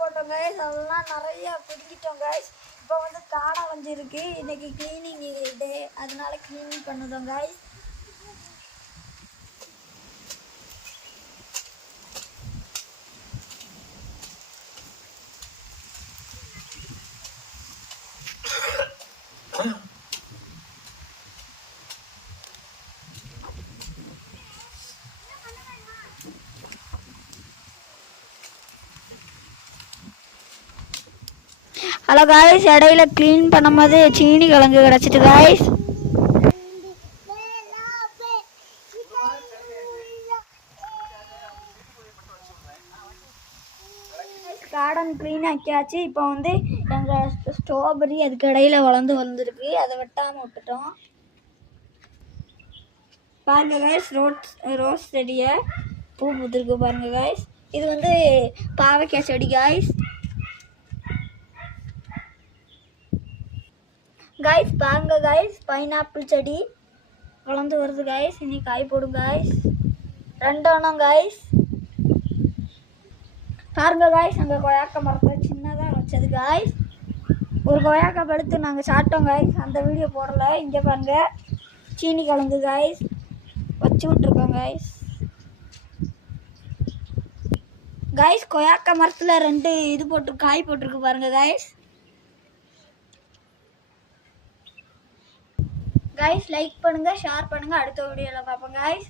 போட்டோம் கைஸ். அதெல்லாம் நிறைய பிடிக்கிட்டோம் கைஸ். இப்போ வந்து காடை வந்துருக்கு. இன்னைக்கு கிளீனிங் டே, அதனால கிளீனிங் பண்ணுதோம் கைஸ். ஹலோ காய்ஸ், இடையில க்ளீன் பண்ணும்போது சீனி கிழங்கு கிடச்சிட்டு காய்ஸ். கார்டன் க்ளீன் ஆக்கியாச்சு. இப்போ வந்து எங்கள் ஸ்ட்ராபெரி அதுக்கு இடையில வளர்ந்து வந்துருக்கு. அதை வெட்டாமல் விட்டுட்டோம். பாருங்க காய்ஸ், ரோஸ் செடியை பூ பூத்துருக்கு பாருங்க காய்ஸ். இது வந்து பாவைக்காய் செடி காய்ஸ். காய்ஸ் பாருங்க காய்ஸ், பைனாப்பிள் செடி வளர்ந்து வருது காய்ஸ். இனி காய் போடும் காய்ஸ். 2 அணம் காய்ஸ். பாருங்க காய்ஸ், அங்கே கொய்யாக்காய் மரத்தை சின்னதாக வச்சது காய்ஸ். ஒரு கொய்யாக்காய் பழுத்து நாங்கள் சாப்பிட்டோம் காய்ஸ். அந்த வீடியோ போடலை. இங்கே பாருங்க, சீனி கிழங்கு காய்ஸ் வச்சு விட்ருக்கோம் காய்ஸ். காய்ஸ் கொய்யாக்காய் மரத்தில் 2 இது காய் போட்டிருக்கு பாருங்க காய்ஸ். லைக் பண்ணுங்கள், ஷேர் பண்ணுங்கள். அடுத்த வீடியோவில் பார்ப்போம் காய்ஸ்.